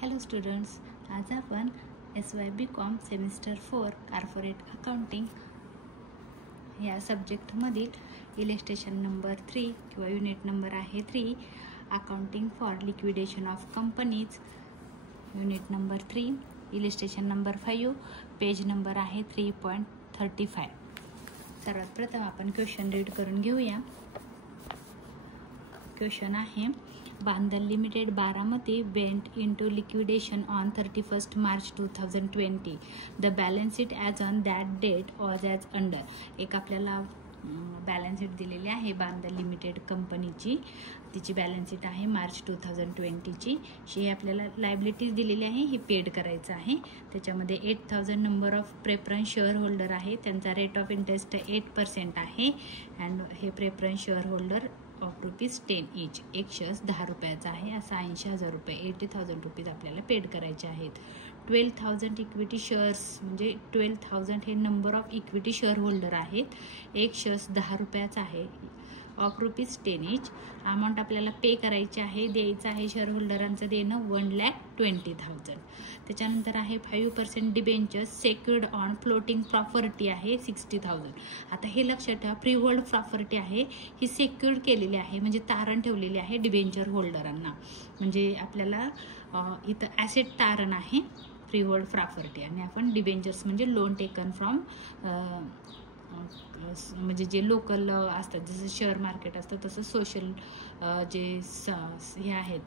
Hello students, आज आपण SYBCom semester 4 corporate accounting या सब्जेक्टमधील इलिस्ट्रेशन नंबर 3 किंवा युनिट नंबर आहे 3 accounting for liquidation of companies, unit number 3 illustration number 5, page number आहे 3.35. सर्वात प्रथम आपण क्वेश्चन रीड करून घेऊया. क्वेश्चन आहे, Bandal limited Baramati went into liquidation on 31st March 2020. The balance sheet as on that date was as under. एक आपल्याला balance sheet दिलेली आहे बांदल लिमिटेड कंपनीची. तिची बॅलन्स शीट आहे मार्च 2020ची. ही आपल्याला लायबिलिटीज दिलेली आहे, ही पेड करायचं आहे. त्याच्यामध्ये 8,000 number of preference share holder आहे. त्यांचा रेट ऑफ इंटरेस्ट 8% आहे. अँड हे प्रेफरन्स शेअर होल्डर ऑफ ₹10 इच. एक शेअर्स 10 रुपयाचा आहे. असा 80,000 रुपये 80,000 रुपीज आपल्याला पेड करायचे आहेत. 12,000 इक्विटी शेअर्स म्हणजे 12,000 हे number of equity share holder आहेत. एक शेअर्स 10 रुपयाचा आहे ऑफ ₹10 इच. अमाऊंट आपल्याला पे करायची आहे, द्यायचं आहे शेअर होल्डरांचं देणं 1,20,000. त्याच्यानंतर आहे 5% debentures secured on floating property आहे 60,000. आता हे लक्षात ठेवा, फ्री होल्ड प्रॉपर्टी आहे ही सेक्युर्ड केलेली आहे, म्हणजे तारण ठेवलेली आहे डिबेंचर होल्डरांना. म्हणजे आपल्याला इथं ॲसेट तारण आहे फ्री होल्ड प्रॉपर्टी, आणि आपण डिबेंचर्स म्हणजे लोन टेकन फ्रॉम म्हणजे जे लोकल असतात, जसं शेअर मार्केट असतं तसं सोशल जे हे आहेत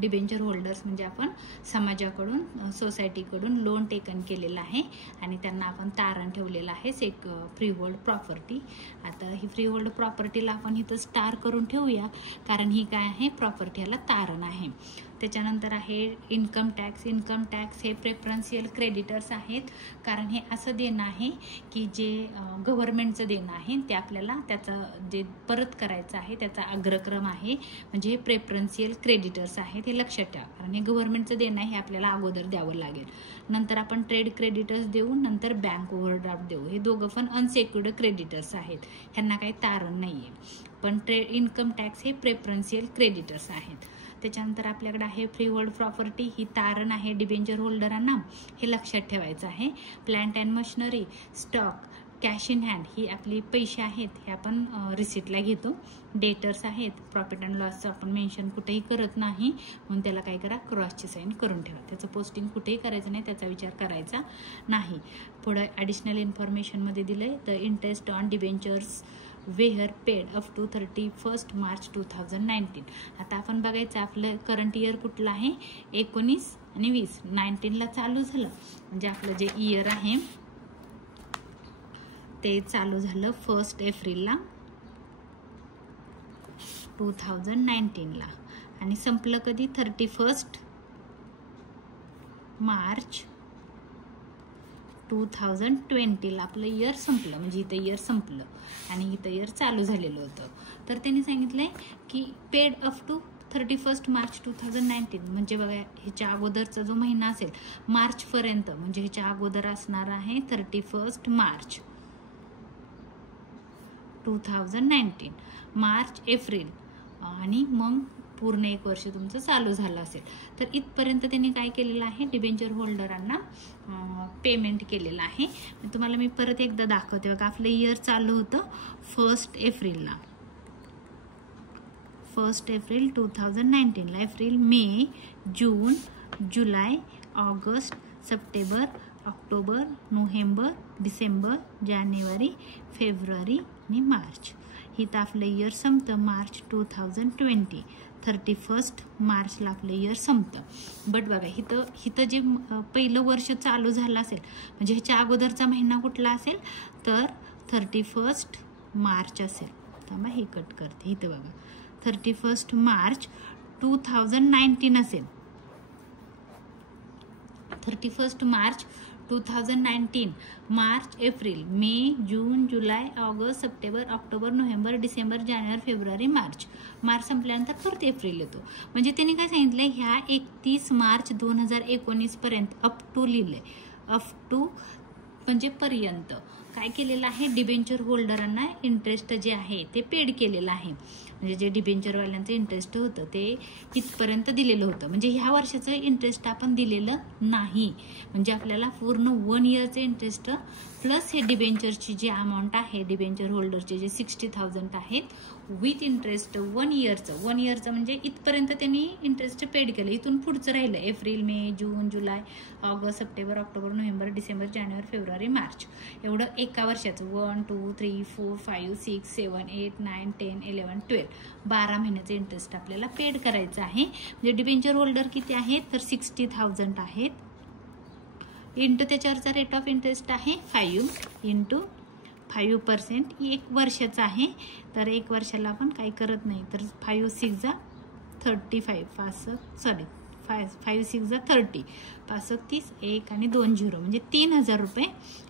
डिबेंचर होल्डर्स म्हणजे आपण समाजाकडून सोसायटीकडून लोन टेकन केलेलं आहे आणि त्यांना आपण तारण ठेवलेलं आहे फ्री होल्ड प्रॉपर्टी. आता ही फ्री होल्ड प्रॉपर्टीला आपण इथं स्टार करून ठेवूया, कारण ही काय आहे, प्रॉपर्टी याला तारण आहे. त्याच्यानंतर आहे इन्कम टॅक्स. इन्कम टॅक्स हे प्रेफरन्शियल क्रेडिटर्स आहेत, कारण हे असं देणं आहे की जे गव्हर्नमेंटचं देणं आहे ते आपल्याला त्याचं जे परत करायचं आहे त्याचा अग्रक्रम आहे, म्हणजे हे प्रेफरन्शियल क्रेडिटर्स आहेत. हे लक्षात ठेवा, कारण हे गव्हर्नमेंटचं देणं आहे, हे आपल्याला अगोदर द्यावं लागेल. नंतर आपण ट्रेड क्रेडिटर्स देऊ, नंतर बँक ओव्हरड्राफ्ट देऊ. हे दोघं पण अनसेक्युर्ड क्रेडिटर्स आहेत, ह्यांना काही तारण नाही आहे. पण इन्कम टॅक्स हे प्रेफरन्शियल क्रेडिटर्स आहेत. त्याच्यानंतर आपल्याकडे आहे फ्री होल्ड प्रॉपर्टी, ही तारण आहे डिबेंचर होल्डरांना, हे लक्षात ठेवायचं आहे. Plant and machinery, stock, cash in hand ही आपली पैसे आहेत, हे आपण रिसिटला घेतो. डेटर्स आहेत, प्रॉफिट अँड लॉसचं आपण मेन्शन कुठेही करत नाही, म्हणून त्याला काय करा, क्रॉसची साईन करून ठेवा. त्याचं पोस्टिंग कुठेही करायचं नाही, त्याचा विचार करायचा नाही. पुढे ॲडिशनल इन्फॉर्मेशनमध्ये दिलंय, the interest on debentures were paid up to 31st March 2019. आता आपण बघायचं आपलं करंट इयर कुठलं आहे, 19 आणि 20. 19ला चालू झालं म्हणजे आपलं जे इयर आहे ते चालू झालं 1 एप्रिलला 2019ला आणि संपलं कधी, 31 मार्च 2020ला आपलं इयर संपलं. म्हणजे इथं इयर संपलं आणि इथं इयर चालू झालेलं होतं. तर त्यांनी सांगितलंय की paid up to 31st March 2019. म्हणजे बघा, ह्याच्या अगोदरचा जो महिना असेल मार्चपर्यंत, म्हणजे ह्याच्या अगोदर असणार आहे 31st March 2019, मार्च एप्रिल आणि मग पूर्ण 1 वर्ष तुमचं चालू झालं असेल. तर इथपर्यंत त्यांनी काय केलेलं आहे, डिबेंचर होल्डरांना पेमेंट केलेलं आहे. तुम्हाला मी परत एकदा दाखवते. बघा, आपलं इयर चालू होतं 1 एप्रिलला, 1 एप्रिल 2019ला. एप्रिल, मे, जून, जुलै, ऑगस्ट, सप्टेंबर, ऑक्टोबर, नोव्हेंबर, डिसेंबर, जानेवारी, फेब्रुवारी आणि मार्च. हिथं आपलं इयर संपतं मार्च 2020. 31st मार्चला आपलं इयर संपतं. बट बघा, हिथं जे पहिलं वर्ष चालू झालं असेल म्हणजे ह्याच्या अगोदरचा महिना कुठला असेल तर 31st मार्च असेल. थांबा, हे कट करते. इथं बघा 31st मार्च 2019 असेल. 31st मार्च 2019, मार्च, एप्रिल, मे, जून, जुलै, ऑगस्ट, सप्टेंबर, ऑक्टोबर, नोव्हेंबर, डिसेंबर, जानेवारी, फेब्रुवारी, मार्च. मार्च संपल्यानंतर परत एप्रिल येतो. म्हणजे त्यांनी काय सांगितलंय, ह्या 31 मार्च 2019 पर्यंत अप टू लिहिलंय, अप टू म्हणजे पर्यंत. काय केलेलं आहे, डिबेंचर होल्डरांना इंटरेस्ट जे आहे ते पेड केलेलं आहे. म्हणजे जे डिबेंचरवाल्यांचं इंटरेस्ट होतं ते इथपर्यंत दिलेलं होतं. म्हणजे ह्या वर्षाचं इंटरेस्ट आपण दिलेलं नाही. म्हणजे आपल्याला पूर्ण 1 इयरचं इंटरेस्ट प्लस हे डिबेंचरची जी अमाऊंट आहे, डिबेंचर होल्डरचे जे 60,000 आहेत विथ इंटरेस्ट 1 इयरचं म्हणजे इथपर्यंत त्यांनी इंटरेस्ट पेड केलं. इथून पुढचं राहिलं एप्रिल, मे, जून, जुलै, ऑगस्ट, सप्टेंबर, ऑक्टोबर, नोव्हेंबर, डिसेंबर, जानेवारी, फेब्रुवारी, मार्च एवढं एका वर्षाचं 1, 2, 3, 4, 5, 6, 7, 8, 9, 10, 11, 12 12 महिन्याचं इंटरेस्ट आपल्याला पेड करायचं आहे. म्हणजे डिबेंचर होल्डर किती आहेत तर 60,000 आहेत. इंटू त्याच्यावरचा रेट ऑफ इंटरेस्ट आहे 5 इंटू 5% 1 वर्षाचा आहे. तर 1 वर्षाला आपण काही करत नाही तर 5 6 जा 35 5 6 जा 30 5 30 1 आणि 2 0 म्हणजे 3,000 रुपये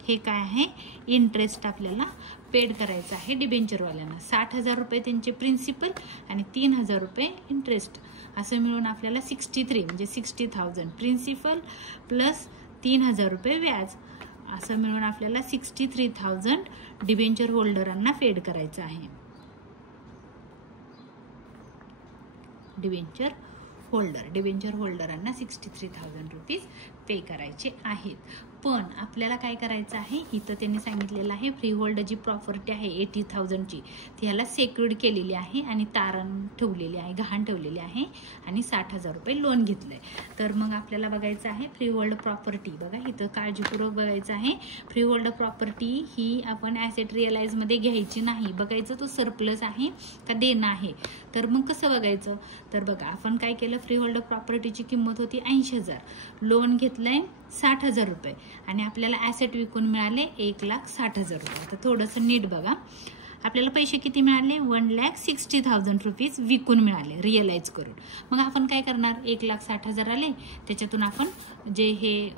हे काय आहे इंटरेस्ट आपल्याला पेड करायचं आहे डिबेंचरवाल्यांना. 60,000 रुपये त्यांचे प्रिन्सिपल आणि 3,000 रुपये इंटरेस्ट असं मिळून आपल्याला 63 म्हणजे 60,000 प्रिन्सिपल प्लस 3,000 रुपये व्याज असं मिळून आपल्याला 63,000 डिबेंचर होल्डरांना पेड करायचं आहे. डिबेंचर होल्डरांना 63,000 रुपीज पे करायचे आहेत. पण आपल्याला काय करायचं आहे, इथं त्यांनी सांगितलेलं आहे फ्री होल्ड जी प्रॉपर्टी आहे 80,000ची ती ह्याला सेक्युर्ड केलेली आहे आणि तारण ठेवलेली आहे, गहाण ठेवलेली आहे आणि 60,000 रुपये लोन घेतलंय. तर मग आपल्याला बघायचं आहे फ्री होल्ड प्रॉपर्टी. बघा इथं काळजीपूर्वक बघायचं आहे. फ्री होल्ड प्रॉपर्टी ही आपण ॲसेट रिअलाइज मध्ये घ्यायची नाही. बघायचं तो सरप्लस आहे का देणं आहे. तर मग कसं बघायचं तर बघा आपण काय केलं, फ्री होल्ड प्रॉपर्टीची किंमत होती 80,000, लोन घेतलंय 60,000 रुपये आणि आपल्याला ॲसेट विकून मिळाले 1,60,000 रुपये. तर थोडंसं नीट बघा, आपल्याला पैसे किती मिळाले 1,60,000 रुपीज विकून मिळाले रिअलाइज करून. मग आपण काय करणार 1,60,000 आले त्याच्यातून आपण जे हे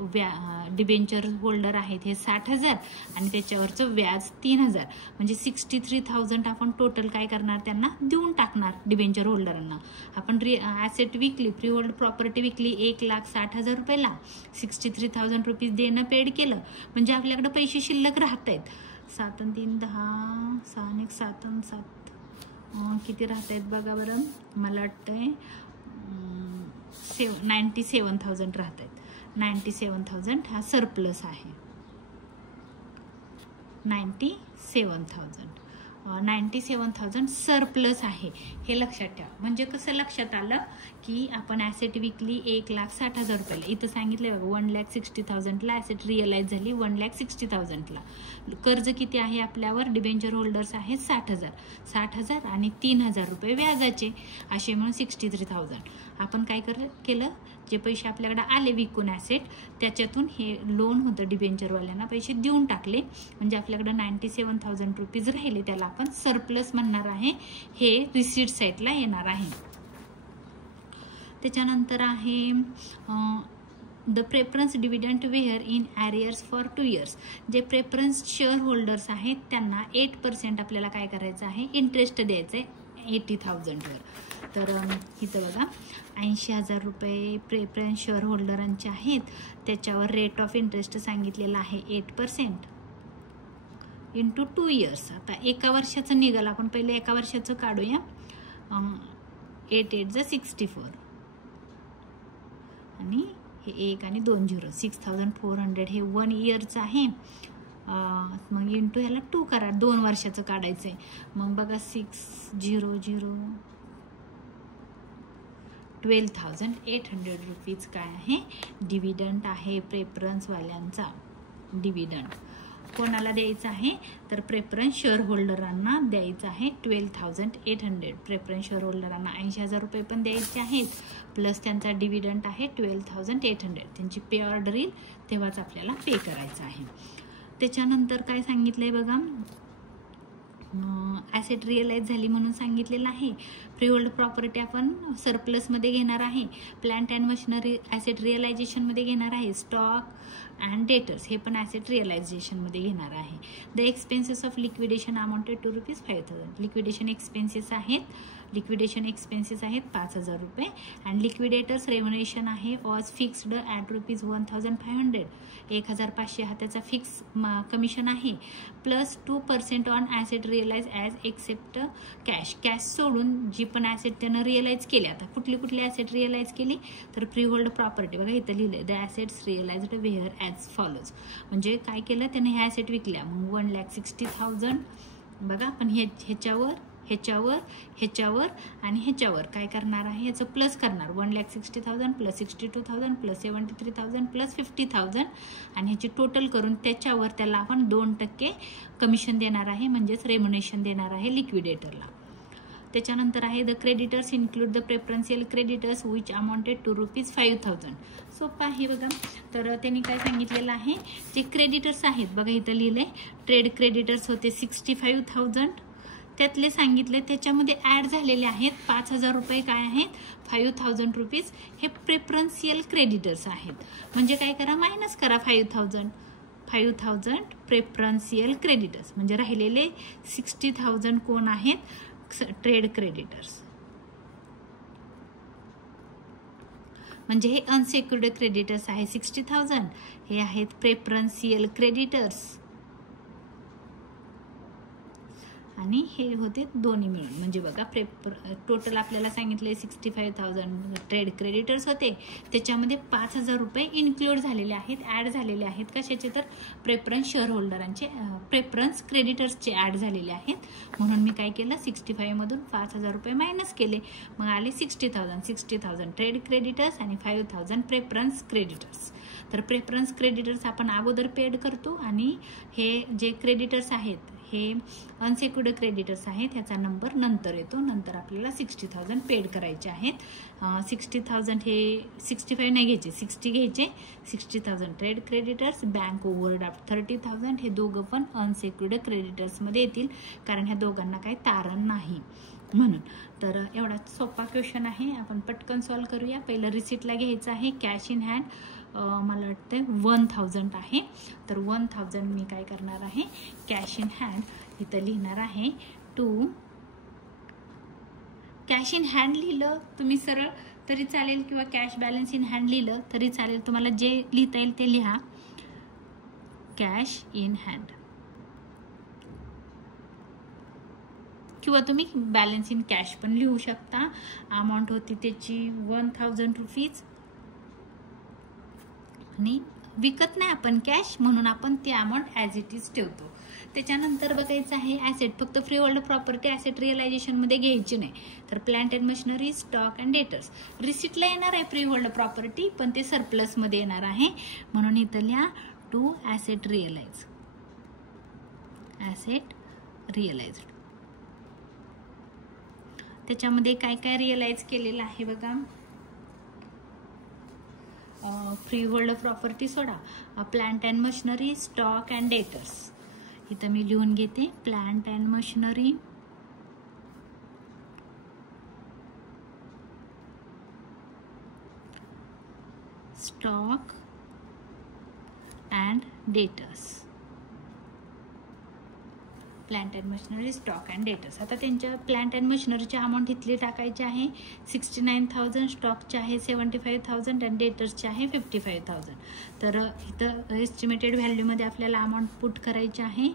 डिबेंचर होल्डर आहेत हे 60,000 आणि त्याच्यावरचं व्याज 3,000 म्हणजे 63,000 आपण टोटल काय करणार त्यांना देऊन टाकणार डिबेंचर होल्डरांना. आपण ॲसेट विकली, फ्री होल्ड प्रॉपर्टी विकली 1,60,000 रुपयाला, 63,000 रुपीज देणं पेड केलं म्हणजे आपल्याकडे पैसे शिल्लक राहत आहेत. 7 आणि 3 10 6 आणि 7 आणि 7 किती राहत आहेत बघा बरं, मला वाटतंय 97,000 राहत आहेत. 97,000 हा सरप्लस आहे. 97,000 सरप्लस आहे हे लक्षात ठेवा. म्हणजे कसं लक्षात आलं की आपण ॲसेट विकली 1,60,000 रुपयाला, इथं सांगितलंय बघा 1,60,000ला ॲसेट रिअलाइज झाली 1,60,000ला. कर्ज किती आहे आपल्यावर डिबेंचर होल्डर्स आहेत 60,000 आणि 3,000 रुपये व्याजाचे असे म्हणून 63,000. आपण काय केलं जे पैसे आपल्याकडे आले विकून ॲसेट त्याच्यातून हे लोन होतं डिबेंचरवाल्यांना पैसे देऊन टाकले म्हणजे आपल्याकडे 97,000 रुपीज राहिले, त्याला आपण सरप्लस म्हणणार आहे. हे रिसीट साईडला येणार आहे. त्याच्यानंतर आहे the preference dividend were in arrears for 2 years. जे प्रेफरन्स शेअर होल्डर्स आहेत त्यांना 8% आपल्याला काय करायचं आहे इंटरेस्ट द्यायचं आहे 80,000वर. तर इथं बघा 80,000 रुपये प्रेफरन्स शेअर होल्डरांचे आहेत, त्याच्यावर रेट ऑफ इंटरेस्ट सांगितलेला आहे 8% इंटू 2 इयर्स. आता एका वर्षाचं निघाल, आपण पहिले एका वर्षाचं काढूया. 8 8 जा 64 आणि हे 1 आणि 2 0 6,400 हे 1 इयरचं आहे. मग इंटू ह्याला 2 करा, 2 वर्षाचं काढायचंय. मग बघा 6 0 0 12,800 रुपीज काय आहे डिव्हिडंड आहे प्रेफरन्सवाल्यांचा. डिव्हिडंड कोणाला द्यायचं आहे तर प्रेफरन्स शेअर होल्डरांना द्यायचं आहे 12,800. प्रेफरन्स शेअर होल्डरांना 80,000 रुपये पण द्यायचे आहेत प्लस त्यांचा डिव्हिडंड आहे 12,800. त्यांची पे ऑर्डर येईल तेव्हाच आपल्याला पे करायचं आहे. त्याच्यानंतर काय सांगितलंय बघा, ॲसेट रिअलाइज झाली म्हणून सांगितलेलं आहे. फ्री होल्ड प्रॉपर्टी आपण सरप्लसमध्ये घेणार आहे, प्लांट अँड मशिनरी ॲसेट रिअलायझेशनमध्ये घेणार आहे, स्टॉक अँड डेटर्स हे पण ॲसेट रिअलायझेशनमध्ये घेणार आहे. The expenses of liquidation amounted to ₹5,000. Liquidation expenses आहेत 5,000 रुपये. अँड लिक्विडेटर्स रेव्हन्युएशन आहे वॉज फिक्स्ड ॲट ₹1,500. 1,500 हा त्याचा फिक्स कमिशन आहे, plus 2% on asset realise as except cash. Cash सोडून जी पण ॲसेट त्यानं रिअलाइज केली, आता कुठली ॲसेट रिअलाइज केली तर फ्री होल्ड प्रॉपर्टी, बघा इथं लिहिलं the assets realised wear as follows. म्हणजे काय केलं त्याने ह्या ॲसेट विकल्या, मग 1,60,000 बघा, पण ह्याच्यावर आणि ह्याच्यावर काय करणार आहे, ह्याचं प्लस करणार. 1,60,000 प्लस 62,000 प्लस 73,000 प्लस 50,000 आणि ह्याची टोटल करून त्याच्यावर त्याला आपण 2% कमिशन देणार आहे, म्हणजेच रेम्युनेशन देणार आहे लिक्विडेटरला. त्याच्यानंतर आहे the creditors include the preferential creditors which amounted to ₹5,000. सोपं आहे बघा. तर त्यांनी काय सांगितलेलं आहे, जे क्रेडिटर्स आहेत बघा इथं लिहिलंय, ट्रेड क्रेडिटर्स होते 65,000, त्यातले सांगितले त्याच्यामध्ये ॲड झालेले आहेत 5,000 रुपये काय आहेत, ₹5,000 हे प्रेफरन्शियल क्रेडिटर्स आहेत. म्हणजे काय करा, मायनस करा 5,000 प्रेफरन्शियल क्रेडिटर्स, म्हणजे राहिलेले 60,000 कोण आहेत, ट्रेड क्रेडिटर्स. म्हणजे हे अनसेक्युर्ड क्रेडिटर्स आहे 60,000, हे आहेत प्रेफरन्शियल क्रेडिटर्स आणि हे होते दोन्ही मिळून. म्हणजे बघा टोटल आपल्याला सांगितले 65,000 ट्रेड क्रेडिटर्स होते, त्याच्यामध्ये 5,000 रुपये इन्क्लूड झालेले आहेत, ॲड झालेले आहेत. कशाचे तर प्रेफरन्स शेअर होल्डरांचे, प्रेफरन्स क्रेडिटर्सचे ॲड झालेले आहेत. म्हणून मी काय केलं, 65 मधून 5,000 रुपये मायनस केले, मग आले 60,000 ट्रेड क्रेडिटर्स आणि 5,000 प्रेफरन्स क्रेडिटर्स. तर प्रेफरन्स क्रेडिटर्स आपण अगोदर पेड करतो आणि हे जे क्रेडिटर्स आहेत हे अनसेक्युर्ड क्रेडिटर्स आहेत, ह्याचा नंबर नंतर येतो. नंतर आपल्याला 60,000 पेड करायचे आहेत. 60,000 हे 65 नाही घ्यायचे, 60 घ्यायचे. 60,000 ट्रेड क्रेडिटर्स, बँक ओव्हरड्राफ्ट 30,000 हे दोघं पण अनसेक्युर्ड क्रेडिटर्समध्ये येतील, कारण ह्या दोघांना काही तारण नाही म्हणून. तर एवढा सोपा क्वेश्चन आहे, आपण पटकन सॉल्व्ह करूया. पहिलं रिसिप्टला घ्यायचं आहे कॅश इन हँड, मला वाटतं 1,000 आहे. तर 1,000 मी काय करणार आहे, कॅश इन हँड इथं लिहिणार आहे टू. कॅश इन हँड लिहिलं तुम्ही सरळ तरी चालेल किंवा कॅश बॅलन्स इन हँड लिहिलं तरी चालेल, तुम्हाला जे लिहिता येईल ते लिहा. कॅश इन हँड किंवा तुम्ही बॅलन्स इन कॅश पण लिहू शकता. अमाऊंट होती त्याची 1,000 रुपीज आणि विकत नाही आपण कॅश, म्हणून आपण ती अमाऊंट ॲज इट इज ठेवतो. त्याच्यानंतर बघायचं आहे ॲसेट, फक्त फ्री होल्ड प्रॉपर्टी ॲसेट रिअलायझेशनमध्ये घ्यायची नाही. तर plant and machinery, stock and debtors. रिसिप्टला येणार आहे फ्री होल्ड प्रॉपर्टी, पण ते सरप्लसमध्ये येणार आहे, म्हणून इथं लिहा to asset realise. Asset realise त्याच्यामध्ये काय काय रिअलाइज केलेलं आहे बघा. फ्री होल्ड प्रॉपर्टी सोडा, plant and machinery, stock and debtors. इथं मी लिहून घेते plant and machinery, stock and debtors. Plant and machinery, stock and debtors. आता त्यांच्या प्लांट अँड मशिनरीची अमाऊंट इथली टाकायची आहे 69,000, स्टॉकचे आहे 75,000 आणि डेटर्सचे आहे 55,000. तर इथं एस्टिमेटेड व्हॅल्यूमध्ये आपल्याला अमाऊंट पुट करायची आहे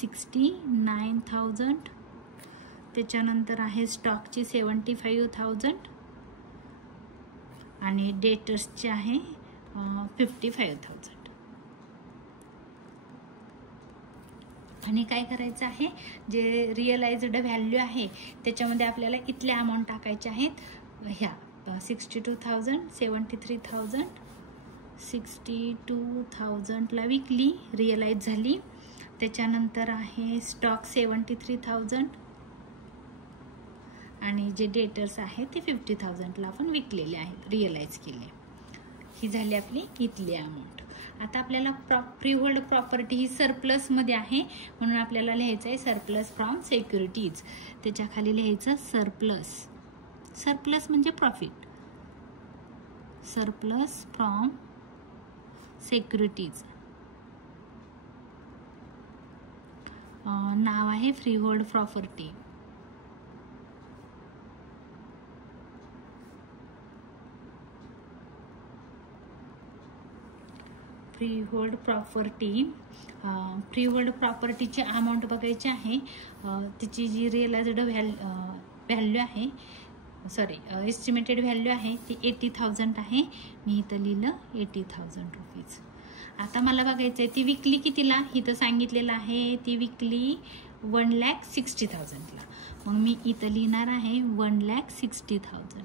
69,000. त्याच्यानंतर आहे स्टॉकची 75,000 आणि डेटर्सचे आहे 55,000. आणि काय करायचं आहे, जे रिअलाइज्ड व्हॅल्यू आहे त्याच्यामध्ये आपल्याला इथले अमाऊंट टाकायचे आहेत. ह्या 62,000, 73,000, 62,000ला विकली, रिअलाइज झाली. त्याच्यानंतर आहे स्टॉक 73,000 आणि जे डेटर्स आहेत ते 50,000ला आपण विकलेले आहेत, रिअलाइज केले. ही झाली आपली इथली अमाऊंट. आता आपल्याला फ्री होल्ड प्रॉपर्टी ही सरप्लसमध्ये आहे, म्हणून आपल्याला लिहायचं आहे सरप्लस फ्रॉम सिक्युरिटीज. त्याच्या खाली लिहायचं सरप्लस सरप्लस म्हणजे प्रॉफिट, सरप्लस फ्रॉम सिक्युरिटीज. नाव आहे free hold property. Free hold property, free hold प्रॉपर्टीची अमाऊंट बघायची आहे. तिची जी रिअलाइज्ड व्हॅल्यू आहे, सॉरी एस्टिमेटेड व्हॅल्यू आहे ती 80,000 आहे. मी इथं लिहिलं 80,000 रुपीज. आता मला बघायचं आहे ती विकली कितीला, इथं सांगितलेलं आहे ती विकली 1,60,000ला. मग मी इथं लिहिणार आहे 1,60,000.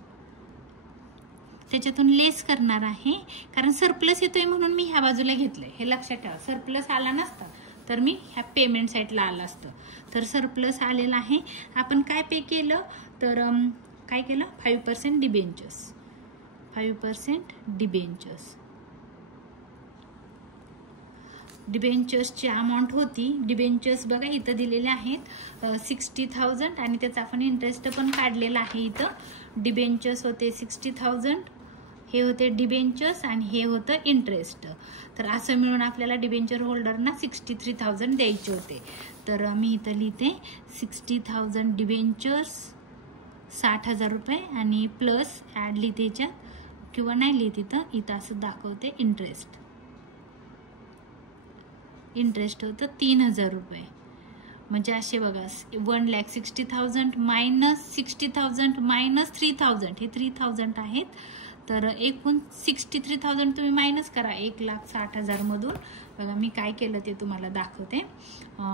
त्याच्यातून लेस करणार आहे, कारण सरप्लस येतोय म्हणून मी ह्या बाजूला घेतलंय. हे लक्षात ठेवा, सरप्लस आला नसता तर मी ह्या पेमेंट साईडला आलं असतं. तर सरप्लस आलेला आहे. आपण काय पे केलं तर काय केलं, 5% डिबेंचर्स. 5% डिबेंचर्स. डिबेंचर्सची अमाऊंट होती, डिबेंचर्स बघा इथं दिलेले आहेत 60,000 आणि त्याचा आपण इंटरेस्ट पण काढलेला आहे. इथं डिबेंचर्स होते 60,000, हे होते डिबेंचर्स आणि हे होतं इंटरेस्ट. तर असं मिळून आपल्याला डिबेंचर होल्डरना 63,000 द्यायचे होते. तर मी इथं लिहिते 60,000 डिबेंचर्स, 60,000 रुपये आणि प्लस ॲड लिहिते याच्यात, किंवा नाही लिहित इथं असं दाखवते इंटरेस्ट. इंटरेस्ट होतं 3,000 रुपये. म्हणजे असे बघा 1,60,000 मायनस 60,000 मायनस 3,000, हे 3,000 आहेत. तर एकूण 63,000 तुम्ही मायनस करा 1,60,000 मधून. बघा मी काय केलं ते तुम्हाला दाखवते.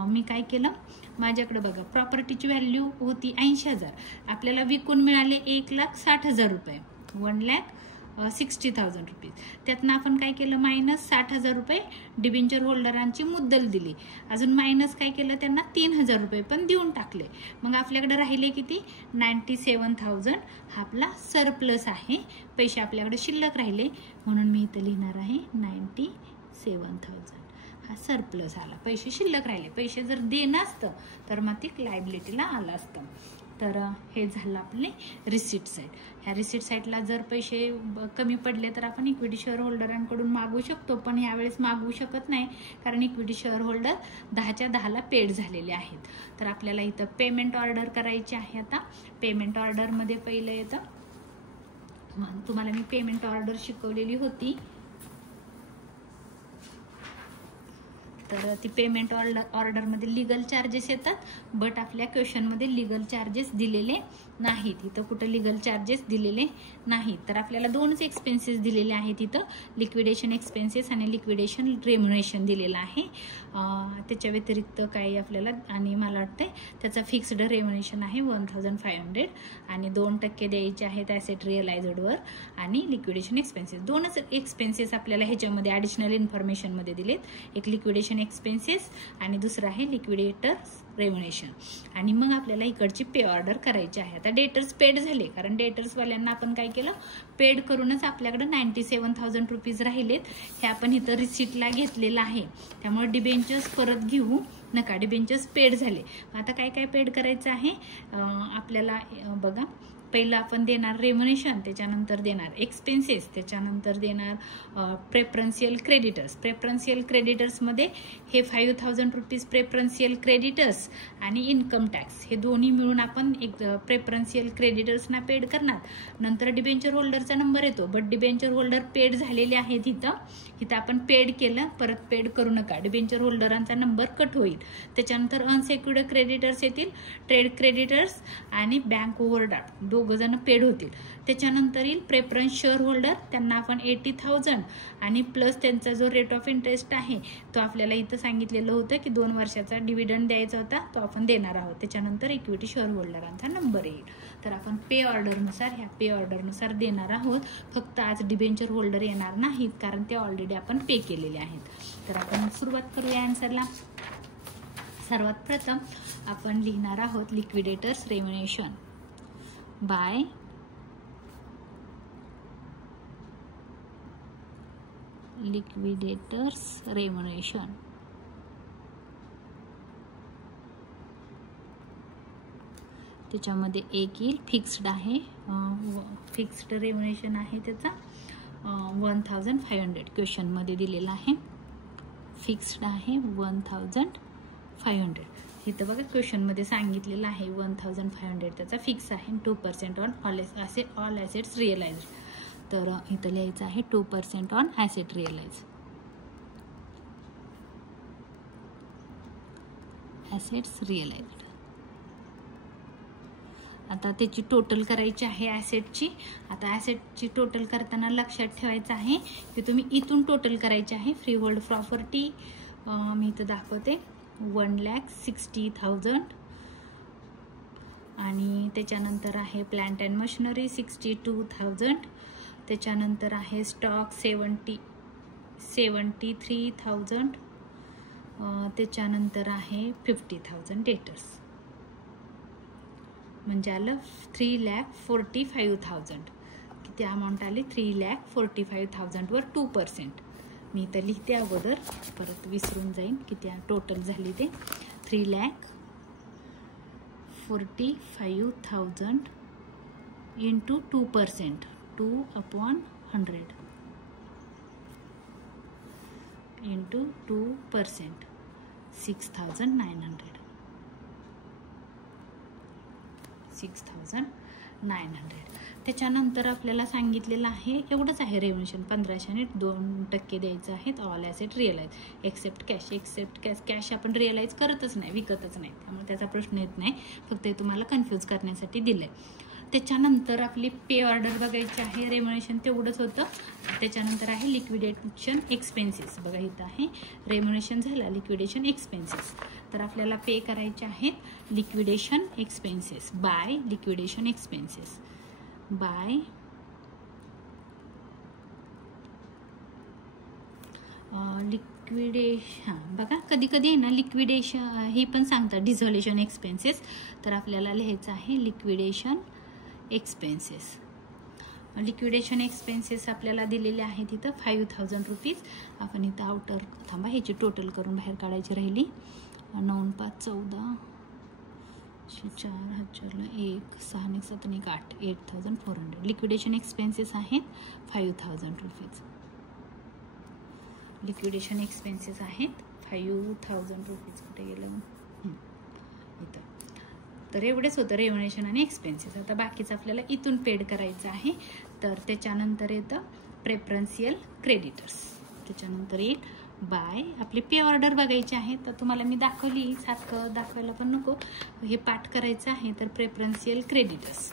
मी काय केलं, माझ्याकडे बघा प्रॉपर्टीची व्हॅल्यू होती 80,000, आपल्याला विकून मिळाले 1,60,000 रुपये, 1,60,000 रुपीज. त्यातनं आपण काय केलं, मायनस 60,000 रुपये डिबेंचर होल्डरांची मुद्दल दिली. अजून मायनस काय केलं, त्यांना 3,000 रुपये पण देऊन टाकले. मग आपल्याकडे राहिले किती, 97,000. हा आपला सरप्लस आहे, पैसे आपल्याकडे शिल्लक राहिले म्हणून मी इथं लिहिणार आहे 97,000. हा सरप्लस आला, पैसे शिल्लक राहिले. पैसे जर देणं असतं तर मग ती लायबिलिटीला आलं असतं. तर हे झालं आपले रिसीट साईड. ह्या रिसीट साईडला जर पैसे कमी पडले तर आपण इक्विटी शेअर होल्डरांकडून मागवू शकतो, पण यावेळेस मागवू शकत नाही कारण इक्विटी शेअर होल्डर 10च्या 10ला पेड झालेले आहेत. तर आपल्याला इथं पेमेंट ऑर्डर करायची आहे. आता पेमेंट ऑर्डरमध्ये पहिलं येतं, तुम्हाला मी पेमेंट ऑर्डर शिकवलेली होती. तर ती पेमेंट ऑर्डरमध्ये लिगल चार्जेस येतात, बट आपल्या क्वेश्चनमध्ये लिगल चार्जेस दिलेले नाहीत. इथं कुठं लिगल चार्जेस दिलेले नाहीत. तर आपल्याला दोनच एक्सपेन्सेस दिलेले आहेत इथं, लिक्विडेशन एक्सपेन्सेस आणि लिक्विडेशन रेम्युनरेशन दिलेलं आहे. त्याच्या व्यतिरिक्त काही आपल्याला, आणि मला वाटते त्याचा फिक्स्ड रेम्युनरेशन आहे 1,500 आणि 2% द्यायचे आहेत ॲसेट रिअलाइज्डवर आणि लिक्विडेशन एक्सपेन्सेस. दोनच एक्सपेन्सेस आपल्याला ह्याच्यामध्ये ॲडिशनल इन्फॉर्मेशनमध्ये दिलेत, एक लिक्विडेशन एक्सपेन्सेस आणि दुसरं आहे लिक्विडेटर रेम्युनरेशन. आणि मग आपल्याला इकडची पे ऑर्डर करायची आहे. आता डेटर्स पेड झाले, कारण डेटर्सवाल्यांना आपण काय केलं, पेड करूनच आपल्याकडे 97,000 रुपीज राहिलेत. हे आपण इथं रिसीटला घेतलेलं आहे, त्यामुळे डिबेंचर्स परत घेऊ नका, डिबेंचर्स पेड झाले. आता काय काय पेड करायचं आहे आपल्याला बघा. पहिलं आपण देणार रेम्युनरेशन, त्याच्यानंतर देणार एक्सपेन्सेस, त्याच्यानंतर देणार प्रेफरन्शियल क्रेडिटर्स. प्रेफरन्शियल क्रेडिटर्समध्ये हे 5,000 रुपीज प्रेफरन्शियल क्रेडिटर्स आणि इन्कम टॅक्स हे दोन्ही मिळून आपण एक प्रेफरन्शियल क्रेडिटर्सना पेड करणार. नंतर डिबेंचर होल्डरचा नंबर येतो, बट डिबेंचर होल्डर पेड झालेले आहेत. इथं आपण पेड केलं, परत पेड करू नका, डिबेंचर होल्डरांचा नंबर कट होईल. त्याच्यानंतर अनसेक्युर्ड क्रेडिटर्स येतील, ट्रेड क्रेडिटर्स आणि बँक ओव्हरड्राफ्ट, दोघं जण पेड होतील. त्याच्यानंतर येईल प्रेफरन्स शेअर होल्डर, त्यांना आपण 80,000 आणि प्लस त्यांचा जो रेट ऑफ इंटरेस्ट आहे तो आपल्याला इथं सांगितलेलं होतं की 2 वर्षाचा डिव्हिडंड द्यायचा होता, तो आपण देणार आहोत. त्याच्यानंतर इक्विटी शेअर होल्डरांचा नंबर येईल. तर आपण पे ऑर्डरनुसार, ह्या पे ऑर्डरनुसार देणार आहोत. फक्त आज डिबेंचर होल्डर येणार नाहीत, कारण ते ऑलरेडी आपण पे केलेले आहेत. तर आपण सुरुवात करूया आन्सरला. सर्वात प्रथम आपण लिहिणार आहोत liquidator's remuneration by liquidator's remuneration. त्याच्यामध्ये एक येईल फिक्स्ड आहे, फिक्स्ड रेम्युनरेशन आहे त्याचा 1500 क्वेश्चनमध्ये दिलेला आहे, फिक्स्ड आहे 1500. इथं बघा क्वेश्चनमध्ये सांगितलेलं आहे 1500 त्याचा फिक्स आहे, 2% ऑन ऑल ॲसेट्स रिअलाइज्ड. तर इथं लिहायचं आहे 2% on asset realise, assets realised. आता त्याची टोटल करायची आहे ॲसेटची. आता ॲसेटची टोटल करताना लक्षात ठेवायचं आहे की तुम्ही इथून टोटल करायचे आहे. फ्री होल्ड प्रॉपर्टी मी इथं दाखवते 1,60,000 आणि त्याच्यानंतर आहे प्लांट अँड मशिनरी 62,000, त्याच्यानंतर आहे स्टॉक 73,000, त्याच्यानंतर आहे 50,000 डेटर्स, म्हणजे आलं 3,45,000. किती अमाऊंट आली? 3,45,000 वर 2%. मी तर लिहिते अगोदर, परत विसरून जाईन किती टोटल झाली ते. 3,45,000 इंटू 2%, 2/100 इंटू 2%, 6,900. 6,900. त्याच्यानंतर आपल्याला सांगितलेलं आहे एवढंच आहे रेव्हेन्यूशन 1500 2% द्यायचं आहे all asset realise except cash. Cash आपण रिअलाइज करतच नाही, विकतच नाही, त्यामुळे त्याचा प्रश्न येत नाही, फक्त ते तुम्हाला कन्फ्यूज करण्यासाठी दिलंय. त्याच्यानंतर आपली पे ऑर्डर बघायची आहे, रेम्युनरेशन तेवढंच होतं. त्याच्यानंतर आहे लिक्विडेशन एक्सपेन्सेस. बघा इथं आहे रेम्युनरेशन झाला, लिक्विडेशन एक्सपेन्सेस. तर आपल्याला पे करायचे आहेत liquidation expenses by liquidation expenses by liquidation. बघा कधी कधी आहे ना लिक्विडेशन हे पण सांगतात डिझोल्युशन एक्सपेन्सेस, तर आपल्याला लिहायचं आहे लिक्विडेशन एक्सपेन्सेस. लिक्विडेशन एक्सपेन्सेस आपल्याला दिलेले आहे तिथं 5,000 रुपीज. आपण इथं आउटर थांबा ह्याची टोटल करून बाहेर काढायची राहिली. 9 5 14 4 हजार 1 6 7 1 8 8,400. लिक्विडेशन एक्सपेन्सेस आहेत 5,000 रुपीज. लिक्विडेशन एक्सपेन्सेस आहेत 5,000 रुपीज. कुठे गेलं इथं. तर एवढेच होतं रेव्हेन्यूशन आणि एक्सपेन्सेस. आता बाकीचं आपल्याला इथून पेड करायचं आहे. तर त्याच्यानंतर येतं प्रेफरन्शियल क्रेडिटर्स. त्याच्यानंतर येईल बाय आपली पे ऑर्डर बघायची आहे. तर तुम्हाला मी दाखवली, सारखं दाखवायला पण नको, हे पाठ करायचं आहे. तर प्रेफरन्शियल क्रेडिटर्स,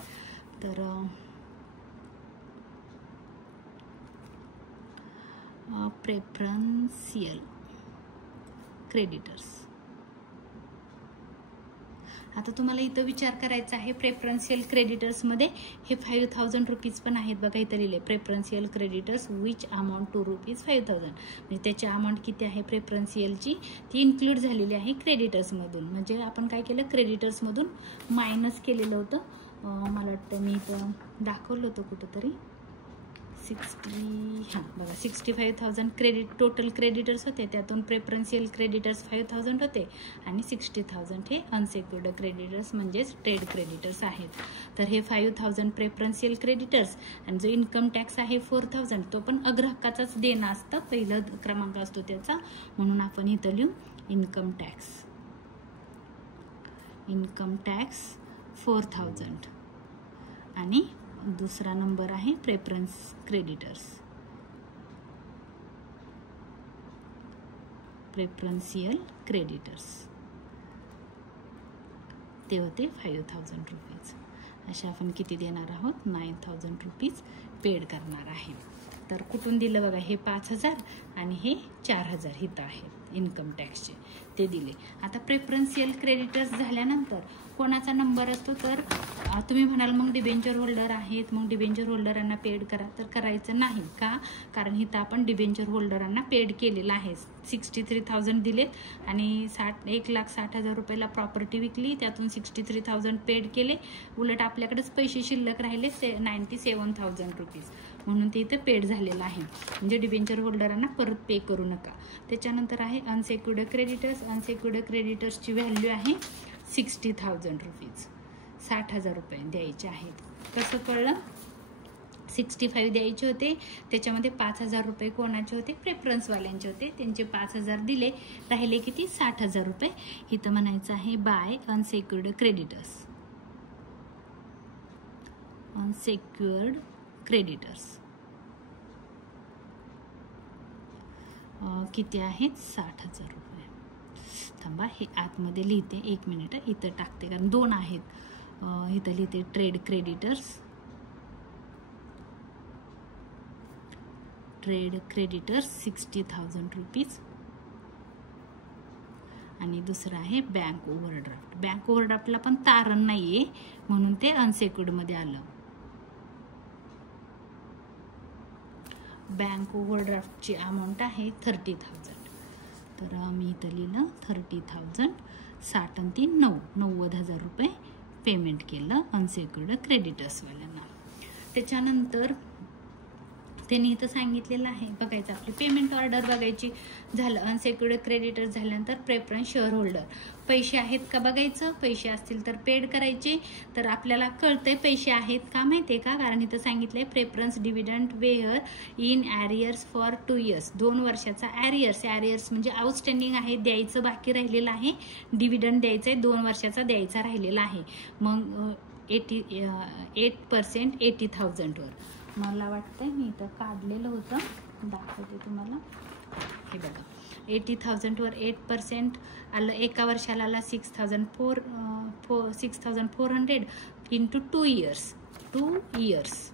तर प्रेफरन्शियल क्रेडिटर्स. आता तुम्हाला इथं विचार करायचा आहे प्रेफरन्शियल क्रेडिटर्समध्ये हे 5,000 रुपीज पण आहेत. बघा इथं लिहिले preferential creditors which amount to ₹5,000. म्हणजे त्याची अमाऊंट किती आहे प्रेफरन्शियलची, ती इन्क्लूड झालेली आहे क्रेडिटर्समधून. म्हणजे आपण काय केलं क्रेडिटर्समधून मायनस केलेलं होतं. मला वाटतं मी इथं दाखवलं होतं कुठंतरी 65,000 टोटल क्रेडिटर्स होते. त्यातून प्रेफरन्शियल क्रेडिटर्स 5,000 होते आणि 60,000 हे अनसेक्युर्ड क्रेडिटर्स म्हणजेच ट्रेड क्रेडिटर्स आहेत. तर हे 5,000 प्रेफरन्शियल क्रेडिटर्स आणि जो इन्कम टॅक्स आहे 4,000 तो पण अग्राहकाचाच देणं असतं, पहिला क्रमांक असतो त्याचा, म्हणून आपण इथं लिहू इन्कम टॅक्स 4,000 आणि दुसरा नंबर आहे प्रेफरन्स प्रेफरन्शियल क्रेडिटर्स, ते होते 5,000 रुपीज. अशा आपण किती देणार आहोत 9,000 रुपीज पेड करणार आहे. तर कुठून दिलं बघा, हे 5,000 आणि हे 4,000 हित आहे इन्कम टॅक्सचे, ते दिले. आता प्रेफरन्शियल क्रेडिटर्स झाल्यानंतर कोणाचा नंबर असतो, तर तुम्ही म्हणाल मग डिबेंचर होल्डर आहेत, मग डिबेंचर होल्डरांना पेड करा. तर करायचं नाही का, कारण इथं आपण डिबेंचर होल्डरांना पेड केलेलं आहे. 63,000 दिलेत आणि 1,60,000 रुपयाला प्रॉपर्टी विकली, त्यातून 63,000 पेड केले. उलट आपल्याकडेच पैसे शिल्लक राहिले 97,000 रुपीज, म्हणून ते इथं पेड झालेलं आहे. म्हणजे डिबेंचर होल्डरांना परत पे करू नका. त्याच्यानंतर आहे अनसेक्युर्ड क्रेडिटर्स. अनसेक्युर्ड क्रेडिटर्सची व्हॅल्यू आहे 60,000 रुपीज. 60,000 रुपये द्यायचे आहेत. कसं कळलं? 65 द्यायचे होते, त्याच्यामध्ये 5,000 रुपये कोणाचे होते? प्रेफरन्सवाल्यांचे होते, त्यांचे 5,000 दिले, राहिले किती? 60,000 रुपये. इथं म्हणायचं आहे बाय अनसेक्युर्ड क्रेडिटर्स. अनसेक्युर्ड क्रेडिटर्स किती आहेत? 60,000 रुपये. थांबा, हे आतमध्ये लिहिते, 1 मिनिट इथं टाकते, कारण 2 आहेत. इथं लिहिते trade creditors. Trade creditors 60,000 rupees. आणि दुसरं आहे बँक ओव्हरड्राफ्ट. बँक ओव्हरड्राफ्टला पण तारण नाहीये, म्हणून ते अनसेक्युर्ड मध्ये आलं. बँक ओव्हरड्राफ्टची अमाऊंट आहे 30,000. तर मी इथं लिहिलं 30,000. 60 आणि 3 90,000 रुपये पेमेंट केलं अनसेक्युर्ड क्रेडिटर्सवाल्यांना. त्याच्यानंतर त्यांनी इथं सांगितलेलं आहे, बघायचं आपली पेमेंट ऑर्डर बघायची. झालं अनसेक्युर्ड क्रेडिटर झाल्यानंतर प्रेफरन्स शेअर होल्डर. पैसे आहेत का बघायचं, पैसे असतील तर पेड करायचे. तर आपल्याला कळतंय पैसे आहेत का, माहितीये का? कारण इथं सांगितलंय preference dividend were in arrears for 2 years. 2 वर्षाचा ॲरियर्स. ॲरियर्स म्हणजे आउटस्टँडिंग आहे, द्यायचं बाकी राहिलेलं आहे. डिव्हिडंड द्यायचंय, 2 वर्षाचा द्यायचा राहिलेला आहे. मग 8% 80,000 वर. मला वाटतंय मी इथं काढलेलं होतं, दाखवते तुम्हाला. हे बघा, 80,000 वर 8% आलं, एका वर्षाला आला 6,400 इंटू 2 years. 2 years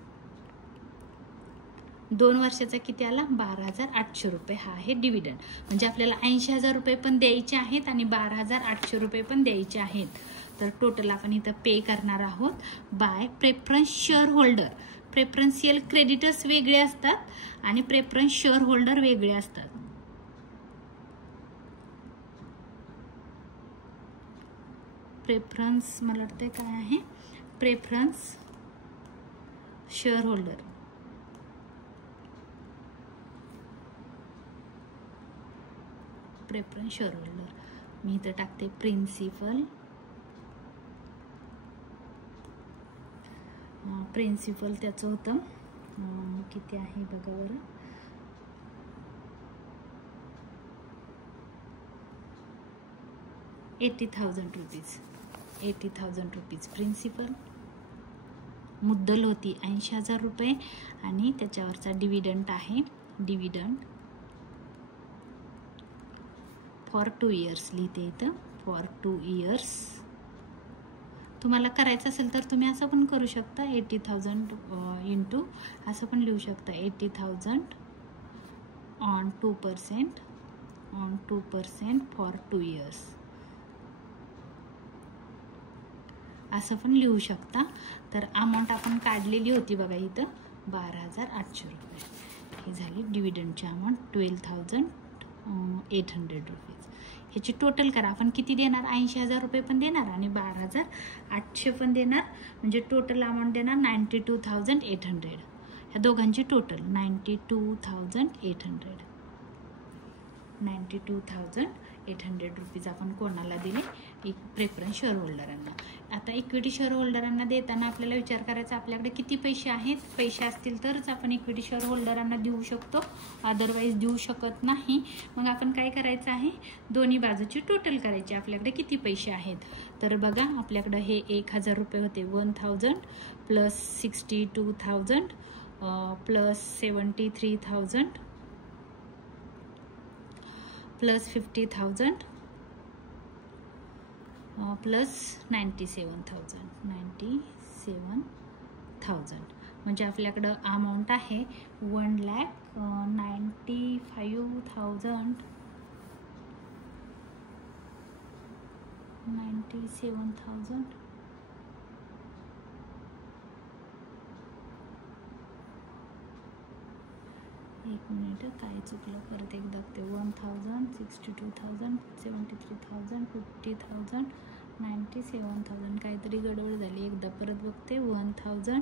2 वर्षाचा किती आला? 12,800 रुपये. हा आहे डिव्हिडंड. म्हणजे आपल्याला 80,000 रुपये पण द्यायचे आहेत आणि 12,800 रुपये पण द्यायचे आहेत. तर टोटल आपण इथं पे करणार आहोत by preference share holder. Preferential creditors वेगळे असतात आणि प्रेफरन्स शेअर होल्डर वेगळे असतात. प्रेफरन्स मला वाटतं काय आहे? Preference share holder. Preference share holder मी इथं टाकते प्रिन्सिपल. प्रिन्सिपल त्याचं होतं किती आहे बघा बरं. ₹80,000. 80,000 रुपीज प्रिन्सिपल. मुद्दल होती 80,000 रुपये आणि त्याच्यावरचा डिव्हिडंड आहे. डिव्हिडंड फॉर 2 years लिहिते इथं, फॉर 2 years. तुम्हाला करायचं असेल तर तुम्ही असं पण करू शकता, 80,000 इंटू असं पण लिहू शकता, 80,000 ऑन 2% फॉर 2 years असं पण लिहू शकता. तर अमाऊंट आपण काढलेली होती बघा इथं 12,800 रुपये. ही झाली डिव्हिडंडची अमाऊंट 12,800 रुपीज. ह्याची टोटल करा, आपण किती देणार? 80,000 रुपये पण देणार आणि 12,800 पण देणार, म्हणजे टोटल अमाऊंट देणार 92,800. ह्या दोघांची टोटल 92,800. 92,800 रुपीज आपण कोणाला दिले? प्रेफरन्स शेअर होल्डरांना. आता इक्विटी शेअर होल्डरांना देताना आपल्याला विचार करायचा आपल्याकडे किती पैसे आहेत. पैसे असतील तरच आपण इक्विटी शेअर होल्डरांना देऊ शकतो, अदरवाईज देऊ शकत नाही. मग आपण काय करायचं आहे? दोन्ही बाजूची टोटल करायची, आपल्याकडे किती पैसे आहेत. तर बघा, आपल्याकडे हे 1,000 रुपये होते. 1,000 प्लस 62,000 प्लस 73,000 प्लस 50,000 प्लस 97,000 म्हणजे आपल्याकडं अमाऊंट आहे 1,95,000 97,000 एक मिनिट, काय चुकलं परत एकदा ते. 1,000 62,000 73,000 50,000 97,000 काहीतरी गडबड झाली, एकदा परत बघते. 1,000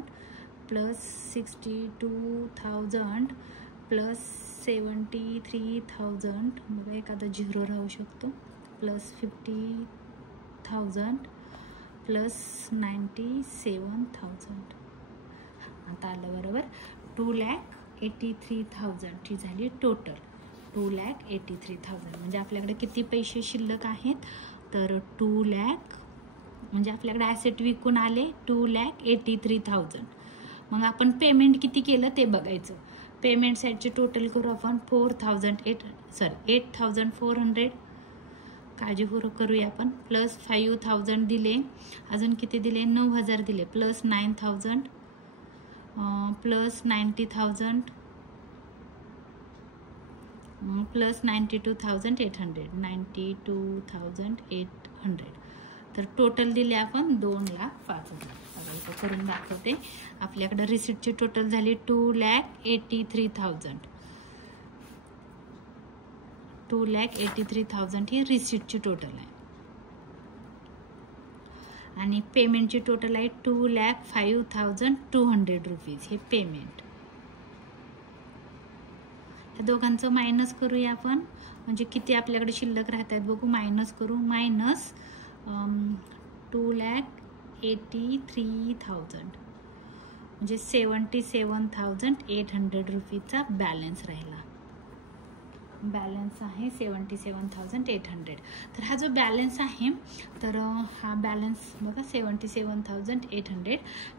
प्लस 62,000 प्लस 73,000 बघा, एखादा झिरो राहू शकतो, प्लस 50,000 प्लस 97,000. आता आलं बरोबर. 2,83,000 ची झाली टोटल. 2,83,000 म्हणजे आपल्याकडे किती पैसे शिल्लक आहेत, तर 2 लाख म्हणजे आपल्याकडे ॲसेट विकून आले 2,83,000. मग आपण पेमेंट किती केलं ते बघायचं. पेमेंट साईडचे टोटल करू आपण 8,400. काळजीपूर्वक करूया आपण. प्लस 5,000 दिले, अजून किती दिले 9,000 दिले, प्लस 9,000 प्लस 90,000 प्लस 92,800 92,800. तर टोटल दिले आपण 2,05,000. इथं करून दाखवते. आपल्याकडे रिसिप्टची टोटल झाली 2,83,000. 2,83,000 ही रिसिप्टची टोटल आहे. आणि पेमेंटची टोटल आहे 2,05,200 रुपीज. हे पेमेंट. या दोघांचं मायनस करूया आपण, म्हणजे किती आपल्याकडे शिल्लक राहत आहेत बघू. मायनस करू. मायनस 2,83,000 म्हणजे 77,800 रुपीजचा बॅलन्स राहिला. बॅलन्स आहे 77,800. तर हा जो बॅलन्स आहे, तर हा बॅलन्स बघा 77,800.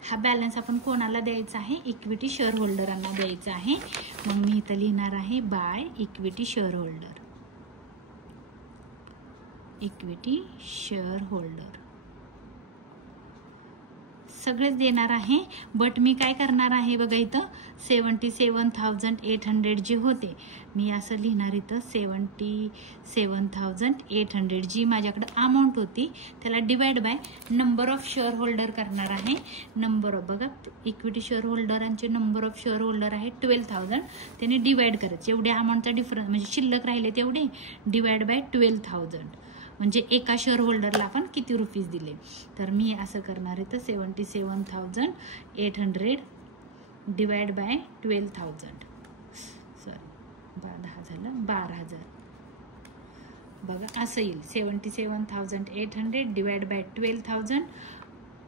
हा बॅलन्स आपण कोणाला द्यायचा आहे, इक्विटी शेअर होल्डरांना द्यायचा आहे. मग मी इथं लिहिणार आहे by equity share holder. Equity share holder सगळेच देणार आहे. बट मी काय करणार आहे बघा, इथं 77,800 जे होते, मी असं लिहिणार इथं 77,800 जी माझ्याकडे अमाऊंट होती त्याला divide by number of share holder करणार आहे. नंबर ऑफ बघा, इक्विटी शेअर होल्डरांचे नंबर ऑफ शेअर होल्डर आहे 12,000. त्याने डिवाइड करायचे. एवढे अमाऊंटचा डिफरन्स म्हणजे शिल्लक राहिले तेवढे डिवाइड बाय 12,000 म्हणजे एका शेअर होल्डरला आपण किती रुपीज दिले. तर मी असं करणार आहे, तर 77,800 डिवाइड बाय 12,000. सॉरी 10 झालं 12,000. बघा असं येईल 77,800 डिवाइड बाय 12,000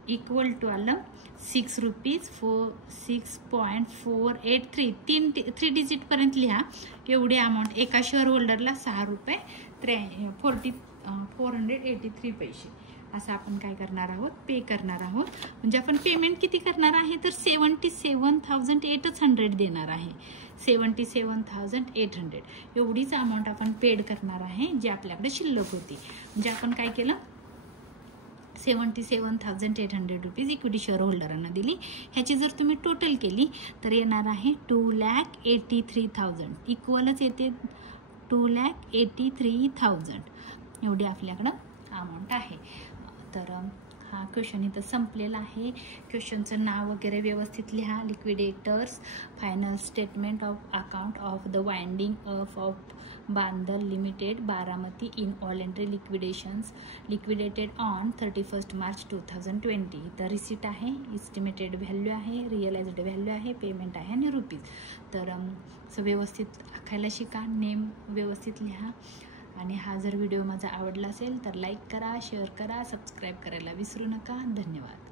इक्वल टू आलं 6 रुपीज 6.483. 3 डिजिट पर्यंत लिहा. एवढी अमाऊंट एका शेअर होल्डरला 6 रुपये 483 पैसे असं आपण काय करणार आहोत, पे करणार आहोत. म्हणजे आपण पेमेंट किती करणार आहे, तर 77,800 देणार आहे. 77,800 एवढीच अमाऊंट आपण पेड करणार आहे जी आपल्याकडे शिल्लक होती. म्हणजे आपण काय केलं, 77,800 रुपीज इक्विटी शेअर होल्डरांना दिली. ह्याची जर तुम्ही टोटल केली तर येणार आहे 2,83,000. इक्वलच येते 2,83,000. एवढी आपल्याकडं अमाऊंट आहे. तर हा क्वेश्चन इथं संपलेला आहे. क्वेश्चनचं नाव वगैरे व्यवस्थित लिहा. Liquidators final statement of account of the winding up of Bandal limited Baramati in voluntary liquidations liquidated on 31 March 2020. तर रिसीट आहे, इस्टिमेटेड व्हॅल्यू आहे, रिअलाइज्ड व्हॅल्यू आहे, पेमेंट आहे आणि रुपीज. तर व्यवस्थित आखायला शिका. नेम व्यवस्थित लिहा. आणि हा जर व्हिडिओ माझा आवडला असेल तर लाईक करा, शेअर करा, सबस्क्राईब करायला विसरू नका. धन्यवाद.